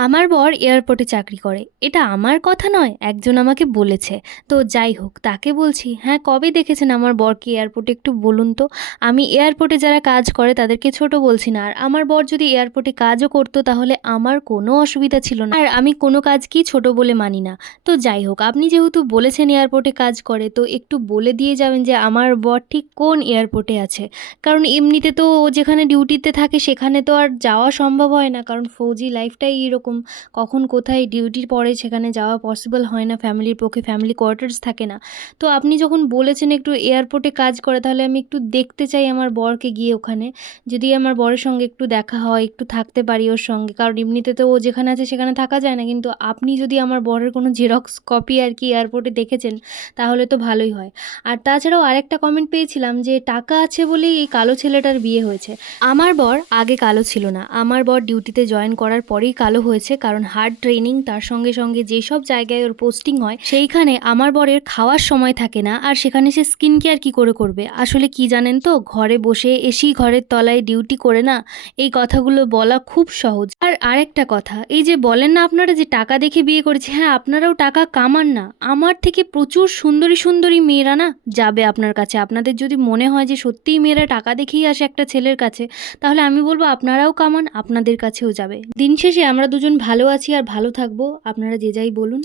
আমার বর এয়ারপোর্টে চাকরি করে। এটা আমার কথা নয়, একজন আমাকে বলেছে। তো যাই হোক, তাকে বলছি, "হ্যাঁ, কবে দেখেছেন আমার বরকে এয়ারপোর্টে একটু বলুন তো?" আমি এয়ারপোর্টে যারা কাজ করে তাদেরকে ছোট বলছি না। আর আমার বর যদি এয়ারপোর্টে কাজও করতো তাহলে আমার কোনো অসুবিধা ছিল না। আর আমি কোনো কাজকেই ছোট বলে মানি না। তো যাই হোক, আপনি যেহেতু বলেছেন এয়ারপোর্টে কাজ করে, তো একটু বলে দিয়ে যাবেন যে আমার বর ঠিক কোন এয়ারপোর্টে আছে। কারণ এমনিতে তো ও যেখানে ডিউটিতে থাকে সেখানে তো আর যাওয়া সম্ভব হয় না। কারণ ফৌজি লাইফটাই এরকম, কখন কোথায় ডিউটি পড়ে সেখানে যাওয়া পসিবল হয় না, ফ্যামিলির পক্ষে ফ্যামিলি কোয়ার্টার্স থাকে না। তো আপনি যখন বলেছেন একটু এয়ারপোর্টে কাজ করে, তাহলে আমি একটু দেখতে চাই আমার বরকে গিয়ে ওখানে। যদি আমার বরের সঙ্গে একটু দেখা হয়, একটু থাকতে পারি ওর সঙ্গে। কারণ এমনিতে তো ও যেখানে আছে সেখানে থাকা যায় না। কিন্তু আপনি যদি আমার বরের কোনো জেরক্স কপি আর কি এয়ারপোর্টে দেখেছেন, তাহলে তো ভালোই হয়। আর তাছাড়াও আরেকটা কমেন্ট পেয়েছিলাম যে টাকা আছে বলেই এই কালো ছেলেটার বিয়ে হয়েছে। আমার বর আগে কালো ছিল না। আমার বর ডিউটিতে জয়েন করার পরেই কালো হয়েছে। কারণ হার্ড ট্রেনিং, তার সঙ্গে সঙ্গে যেসব জায়গায় ওর পোস্টিং হয় সেইখানে আমার বরের খাওয়ার সময় থাকে না। আর সেখানে সে স্কিন কেয়ার কী করে করবে? আসলে কি জানেন তো, ঘরে বসে এসেই ঘরের তলায় ডিউটি করে না, এই কথাগুলো বলা খুব সহজ। আর আরেকটা কথা, এই যে বলেন না আপনারা যে টাকা দেখে বিয়ে করেছে, হ্যাঁ, আপনারাও টাকা কামান না। আমার থেকে প্রচুর সুন্দরী সুন্দরী মেয়েরা না যাবে আপনার কাছে। আপনাদের যদি মনে হয় যে সত্যিই মেয়েরা টাকা দেখেই আসে একটা ছেলের কাছে, তাহলে আমি বলব আপনারাও কামান, আপনাদের কাছেও যাবে। দিন শেষে আমরা দুজন ভালো আছি আর ভালো থাকবো, আপনারা যে যাই বলুন।